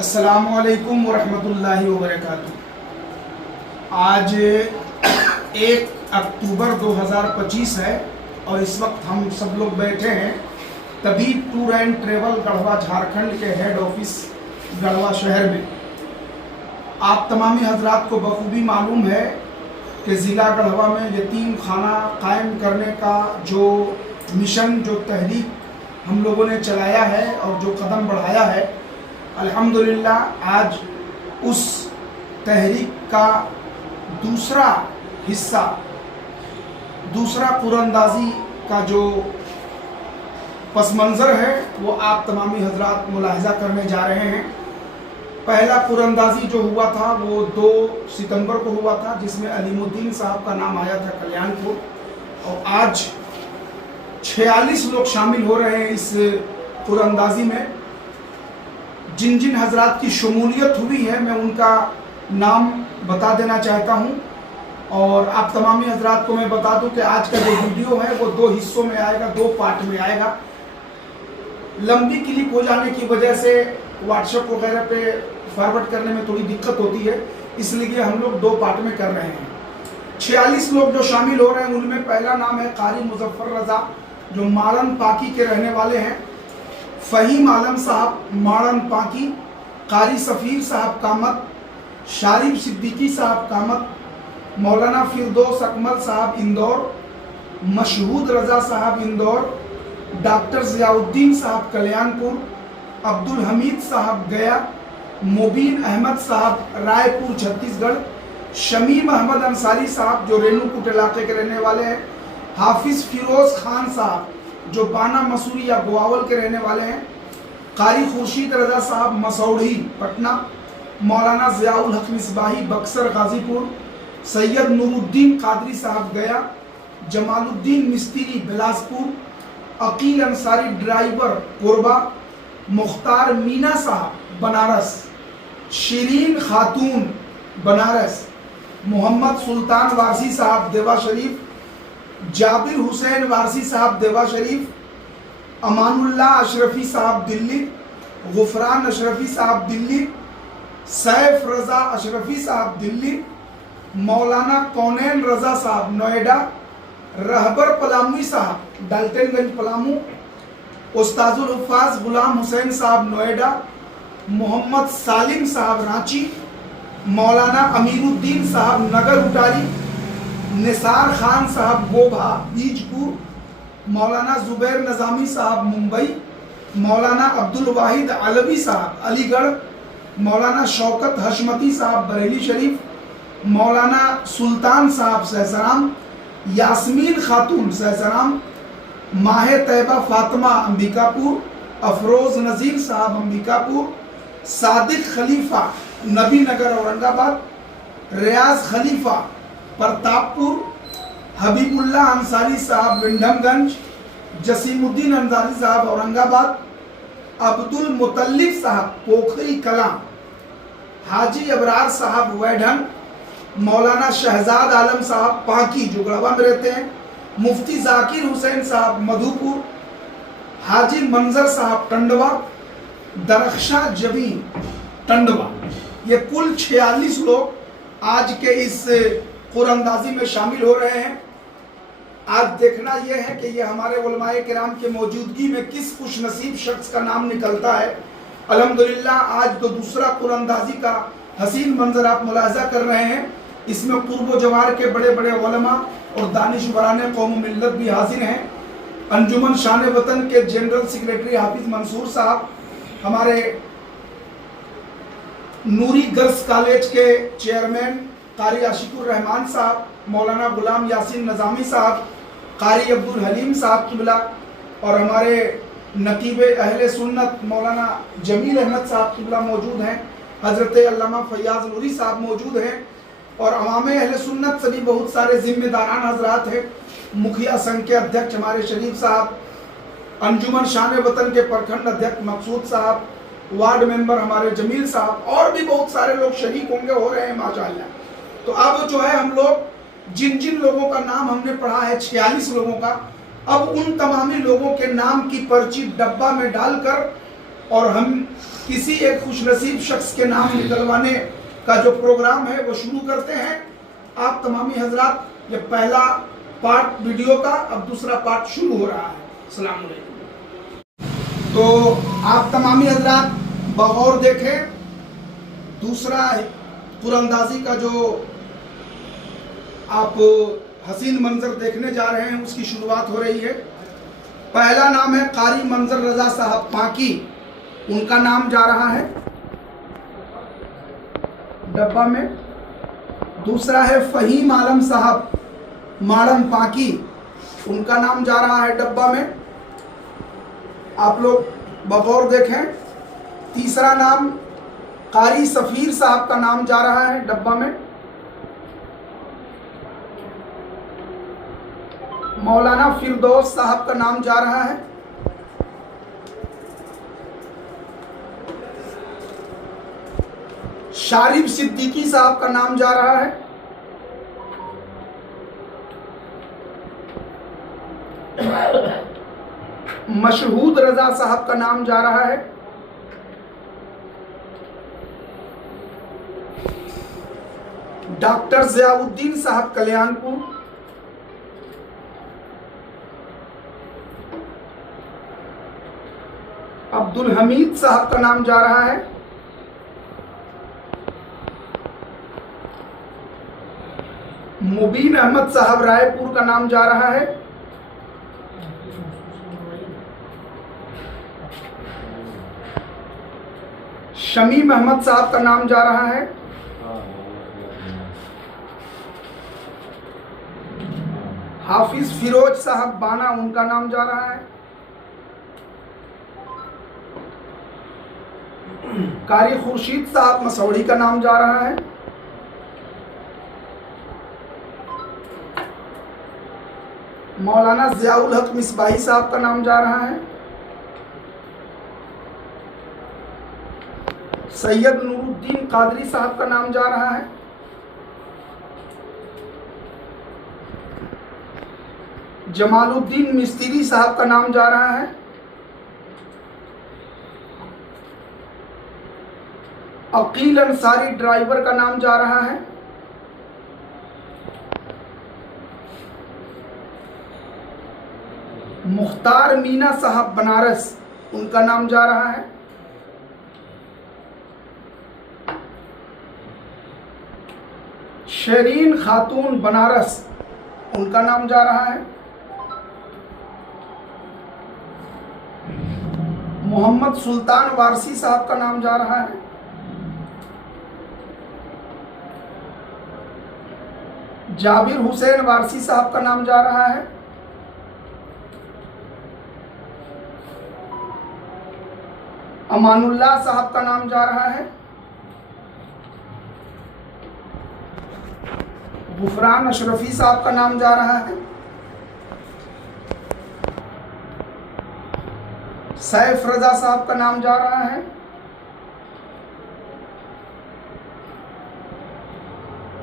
अस्सलामुअलैकुम वरहमतुल्लाहि वबरकातुहू। आज 1 अक्टूबर 2025 है और इस वक्त हम सब लोग बैठे हैं Tabib tour and travel Garhwa Jharkhand के हेड ऑफिस गढ़वा शहर में। आप तमामी हजरात को बखूबी मालूम है कि ज़िला गढ़वा में यतीम खाना कायम करने का जो मिशन, जो तहरीक हम लोगों ने चलाया है और जो कदम बढ़ाया है, अल्हम्दुलिल्लाह आज उस तहरीक का दूसरा हिस्सा, दूसरा कुरानंदाजी का जो पस मंज़र है वो आप तमामी हजरात मुलाहिज़ा करने जा रहे हैं। पहला कुरानंदाजी जो हुआ था वो 2 सितंबर को हुआ था, जिसमें अलीमुद्दीन साहब का नाम आया था कल्याणपुर, और आज 46 लोग शामिल हो रहे हैं इस कुरानंदाजी में। जिन जिन हजरात की शमूलियत हुई है मैं उनका नाम बता देना चाहता हूं, और आप तमामी हजरात को मैं बता दूं कि आज का जो वीडियो है वो 2 हिस्सों में आएगा, 2 पार्ट में आएगा। लंबी क्लिप हो जाने की वजह से व्हाट्सएप वगैरह पे फॉरवर्ड करने में थोड़ी दिक्कत होती है, इसलिए हम लोग 2 पार्ट में कर रहे हैं। 46 लोग जो शामिल हो रहे हैं उनमें पहला नाम है कारी मुजफ्फर रजा, जो मालन पाकी के रहने वाले हैं। फ़हीम आलम साहब माड़न पाकी, कारी सफ़ीर साहब कामत, शारिफ सिद्दीकी साहब कामत, मौलाना फिरदौस अकमल साहब इंदौर, मशहूद रजा साहब इंदौर, डॉक्टर ज़ियाउद्दीन साहब कल्याणपुर, अब्दुल हमीद साहब गया, मुबीन अहमद साहब रायपुर छत्तीसगढ़, शमीम अहमद अंसारी साहब जो रेणुकूट इलाके के रहने वाले हैं, हाफिज़ फिरोज़ खान साहब जो बाना मसूरी या गोवावल के रहने वाले हैं, कारी खुर्शीद रजा साहब मसौढ़ी पटना, मौलाना ज़ियाउल हक मिसबाही बक्सर गाजीपुर, सैयद नूरुद्दीन कादरी साहब गया, जमालुद्दीन मिस्त्री बिलासपुर, अकील अंसारी ड्राइवर कोरबा, मुख्तार मीना साहब बनारस, शिरीन खातून बनारस, मोहम्मद सुल्तान वारसी साहब देवा शरीफ, जाबिर हुसैन वारसी साहब देवा शरीफ, अमानुल्लाह अशरफी साहब दिल्ली, गुफरान अशरफी साहब दिल्ली, सैफ रजा अशरफी साहब दिल्ली, मौलाना कौनैन रजा साहब नोएडा, रहबर पलामू साहब डाल्टनगंज पलामू, उस्ताजुल हुफ़ाज़ गुलाम हुसैन साहब नोएडा, मोहम्मद सालिम साहब रांची, मौलाना अमीरुद्दीन साहब नगर उटारी, निसार खान साहब गोभा बीजपुर, मौलाना जुबैर नज़ामी साहब मुंबई, मौलाना अब्दुल वाहिद अलवी साहब अलीगढ़, मौलाना शौकत हशमती साहब बरेली शरीफ, मौलाना सुल्तान साहब सहसराम, यास्मीन खातून सहसराम, माह तैयबा फातिमा अंबिकापुर, अफरोज़ नज़ीर साहब अंबिकापुर, सादिक खलीफा नबी नगर औरंगाबाद, रियाज खलीफा प्रतापपुर, हबीबुल्लाह अंसारी साहब विंडमगंज, जसीमुद्दीन अंसारी साहब औरंगाबाद, अब्दुल मुतल्लिब साहब पोखरी कलां, हाजी अबरार साहब वैढन, मौलाना शहजाद आलम साहब पाकी जो गढ़वा में रहते हैं, मुफ्ती जाकिर हुसैन साहब मधुपुर, हाजी मंजर साहब टंडवा, दरख्शा जबी टंडवा। ये कुल 46 लोग आज के इस कुरानंदाजी में शामिल हो रहे हैं। आज देखना यह है कि ये हमारे उलमाए किराम के मौजूदगी में किस खुश नसीब शख्स का नाम निकलता है। अल्हम्दुलिल्लाह आज तो दूसरा कुरानंदाजी का हसीन मंजर आप मुलाहिज़ा कर रहे हैं। इसमें कुर्ब जवार के बड़े बड़े उलमा और दानिशवरान कौम मिल्लत भी हाजिर हैं। अंजुमन शान वतन के जनरल सेक्रेटरी हाफिज मंसूर साहब, हमारे नूरी गर्ल्स कॉलेज के चेयरमैन कारी आशिकुर रहमान साहब, मौलाना गुलाम यासीन नज़ामी साहब, कारी अब्दुल हलीम साहब किबला, और हमारे नकीब अहले सुन्नत मौलाना जमील अहमद साहब किबला मौजूद हैं। हज़रत अल्लामा फैयाज़ नूरी साहब मौजूद हैं, और अवाम अहले सुन्नत से भी बहुत सारे जिम्मेदारान हजरात हैं। मुखिया संघ के अध्यक्ष हमारे शरीफ साहब, अंजुमन शान वतन के प्रखंड अध्यक्ष मकसूद साहब, वार्ड मेंबर हमारे जमील साहब, और भी बहुत सारे लोग शरीक होंगे, हो रहे हैं माशाअल्लाह। तो अब जो है हम लोग जिन जिन लोगों का नाम हमने पढ़ा है 46 लोगों का, अब उन तमामी लोगों के नाम की पर्ची डब्बा में डालकर और हम किसी एक खुशनसीब शख्स के नाम निकलवाने का जो प्रोग्राम है वो शुरू करते हैं। आप तमामी हजरात, ये पहला पार्ट वीडियो का, अब दूसरा पार्ट शुरू हो रहा है। अस्सलाम वालेकुम। तो आप तमामी हजरात बगौर देखें, दूसरा कुरानंदाजी का जो आप हसीन मंजर देखने जा रहे हैं उसकी शुरुआत हो रही है। पहला नाम है कारी मंजर रजा साहब पाकी, उनका नाम जा रहा है डब्बा में। दूसरा है फहीम आलम साहब माड़म पाकी, उनका नाम जा रहा है डब्बा में। आप लोग बगौर देखें। तीसरा नाम कारी सफीर साहब का नाम जा रहा है डब्बा में। मौलाना फिरदौस साहब का नाम जा रहा है। शारिफ सिद्दीकी साहब का नाम जा रहा है। मशहूद रजा साहब का नाम जा रहा है। डॉक्टर ज़ियाउद्दीन साहब कल्याणपुर। अब्दुल हमीद साहब का नाम जा रहा है। मुबीन अहमद साहब रायपुर का नाम जा रहा है। शमीम अहमद साहब का नाम जा रहा है। हाफिज फिरोज साहब बाना, उनका नाम जा रहा है। कारी खुर्शीद साहब मसौड़ी का नाम जा रहा है। मौलाना ज़ियाउल हक मिसबाही साहब का नाम जा रहा है। सैयद नूरुद्दीन कादरी साहब का नाम जा रहा है। जमालुद्दीन मिस्त्री साहब का नाम जा रहा है। अकील अंसारी ड्राइवर का नाम जा रहा है। मुख्तार मीना साहब बनारस, उनका नाम जा रहा है। शरीन खातून बनारस, उनका नाम जा रहा है। मोहम्मद सुल्तान वारसी साहब का नाम जा रहा है। जाबिर हुसैन वारसी साहब का नाम जा रहा है। अमानुल्लाह साहब का नाम जा रहा है। गुफरान अशरफी साहब का नाम जा रहा है। सैफ रजा साहब का नाम जा रहा है।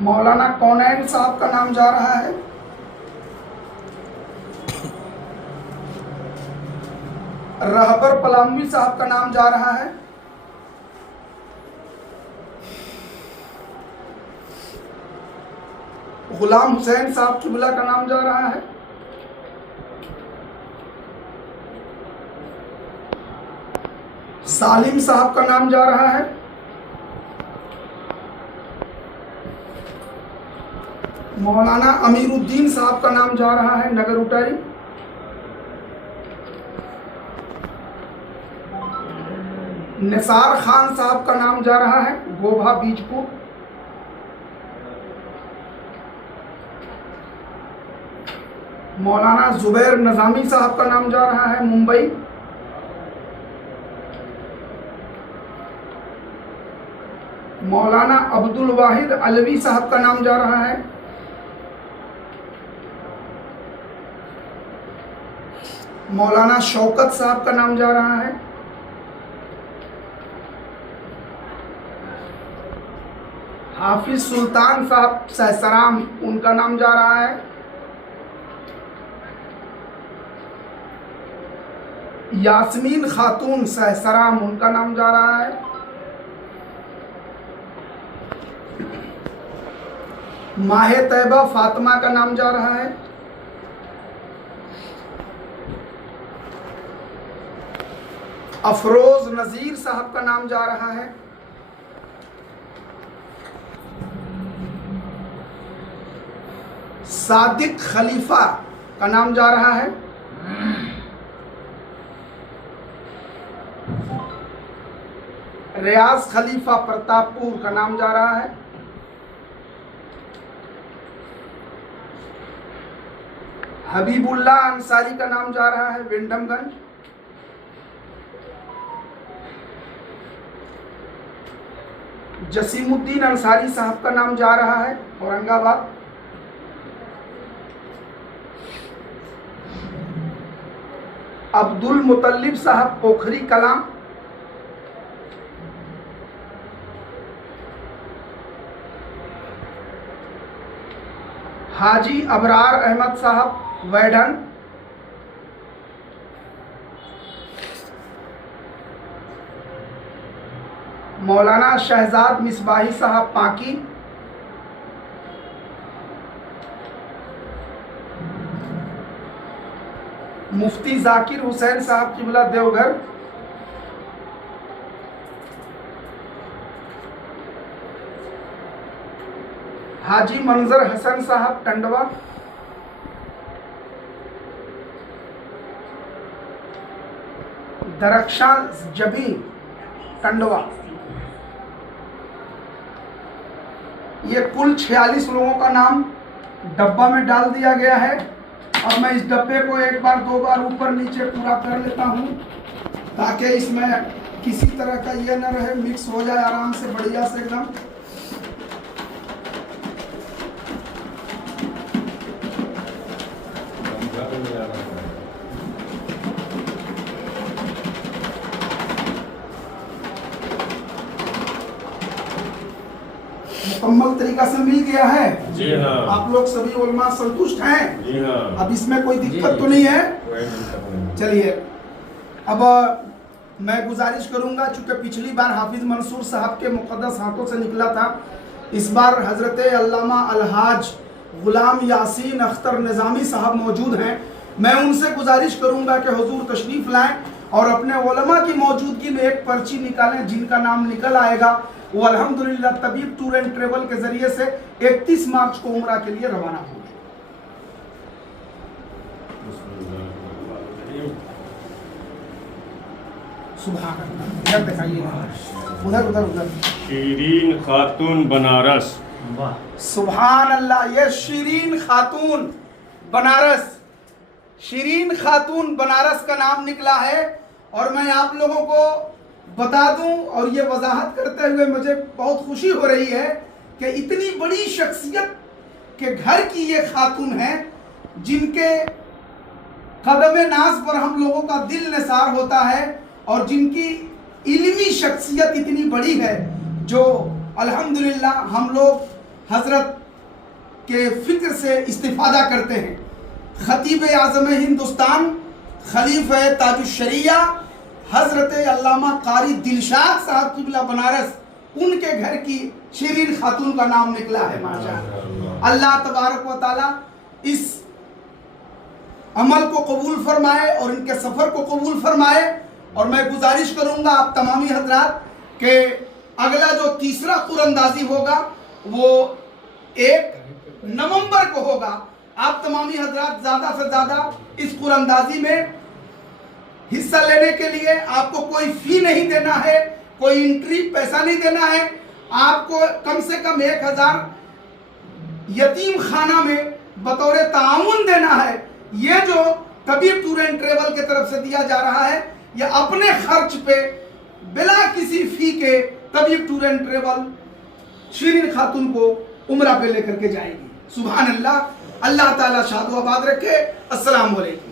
मौलाना कौनैन साहब का नाम जा रहा है। रहबर पलामवी साहब का नाम जा रहा है। गुलाम हुसैन साहब किबला का नाम जा रहा है। सालिम साहब का नाम जा रहा है। मौलाना अमीरुद्दीन साहब का नाम जा रहा है नगर उटारी। निसार खान साहब का नाम जा रहा है गोभा बीजपुर। मौलाना जुबैर नज़ामी साहब का नाम जा रहा है मुंबई। मौलाना अब्दुल वाहिद अलवी साहब का नाम जा रहा है। मौलाना शौकत साहब का नाम जा रहा है। हाफिज सुल्तान साहब सहसराम, उनका नाम जा रहा है। यास्मीन खातून सहसराम, उनका नाम जा रहा है। माहे तैयबा फातिमा का नाम जा रहा है। अफरोज नजीर साहब का नाम जा रहा है। सादिक खलीफा का नाम जा रहा है। रियाज खलीफा प्रतापपुर का नाम जा रहा है। हबीबुल्ला अंसारी का नाम जा रहा है, विंडमगंज। जसीमुद्दीन अंसारी साहब का नाम जा रहा है, औरंगाबाद। अब्दुल मुतल्लिब साहब पोखरी कलाम। हाजी अबरार अहमद साहब वैढन। मौलाना शहजाद मिसबाही साहब पाकी। मुफ्ती जाकिर हुसैन साहब किबला देवघर। हाजी मंजर हसन साहब टंडवा। दरख्शां जबी टंडवा। ये कुल 46 लोगों का नाम डब्बा में डाल दिया गया है और मैं इस डब्बे को एक बार दो बार ऊपर नीचे पूरा कर लेता हूँ ताकि इसमें किसी तरह का ये न रहे, मिक्स हो जाए आराम से बढ़िया से एकदम। मुकम्मल तरीका से मिल गया है। जी हाँ। आप लोग सभी उलमा संतुष्ट हैं? जी हाँ। अब इसमें कोई दिक्कत तो नहीं है? चलिए, अब मैं गुजारिश करूंगा, चूंकि पिछली बार हाफिज मंसूर साहब के मुक़द्दस हाथों से निकला था, इस बार हजरत अल्लामा अलहाज गुलाम यासीन अख्तर निज़ामी साहब मौजूद हैं। मैं उनसे गुजारिश करूंगा कि हुजूर तशरीफ़ लाएं और अपने उलमा की मौजूदगी में एक पर्ची निकालें। जिनका नाम निकल आएगा वो अल्हम्दुलिल्लाह तबीब टूर एंड ट्रेवल के जरिए से 31 मार्च को उम्रा के लिए रवाना होंगे। सुभान अल्लाह। इधर दिखाइए, उधर उधर उधर। शीरीन खातून बनारस। सुभान अल्लाह। ये शीरीन खातून बनारस, शीरीन खातून बनारस का नाम निकला है। और मैं आप लोगों को बता दूं और ये वजाहत करते हुए मुझे बहुत खुशी हो रही है कि इतनी बड़ी शख्सियत के घर की ये खातून है जिनके कदम नाज पर हम लोगों का दिल निसार होता है और जिनकी इल्मी शख्सियत इतनी बड़ी है जो अल्हम्दुलिल्लाह हम लोग हजरत के फिक्र से इस्तिफादा करते हैं। खतीब आज़म हिंदुस्तान, खलीफा ताजुश्शरिया हजरत अल्लामा कारी दिलशाद साहब किबला बनारस, उनके घर की शीरीन खातून का नाम निकला है। माशाअल्लाह। अल्लाह तबारक व तआला इस अमल को कबूल फरमाए और इनके सफ़र को कबूल फरमाए। और मैं गुजारिश करूंगा आप तमामी हजरात के अगला जो तीसरा कुरअंदाजी होगा वो 1 नवंबर को होगा। आप तमामी हजरात ज़्यादा से ज़्यादा इस कुरअंदाजी में हिस्सा लेने के लिए आपको कोई फी नहीं देना है, कोई एंट्री पैसा नहीं देना है। आपको कम से कम 1000 यतीम खाना में बतौर ताउन देना है। ये जो तबीब टूर एंड ट्रेवल के तरफ से दिया जा रहा है, ये अपने खर्च पे बिला किसी फी के तबीब टूर एंड ट्रेवल शीरीन खातून को उम्रा पे लेकर के जाएगी। सुभान अल्लाह। अल्लाह ताला शादो आबाद रखे। अस्सलाम वालेकुम।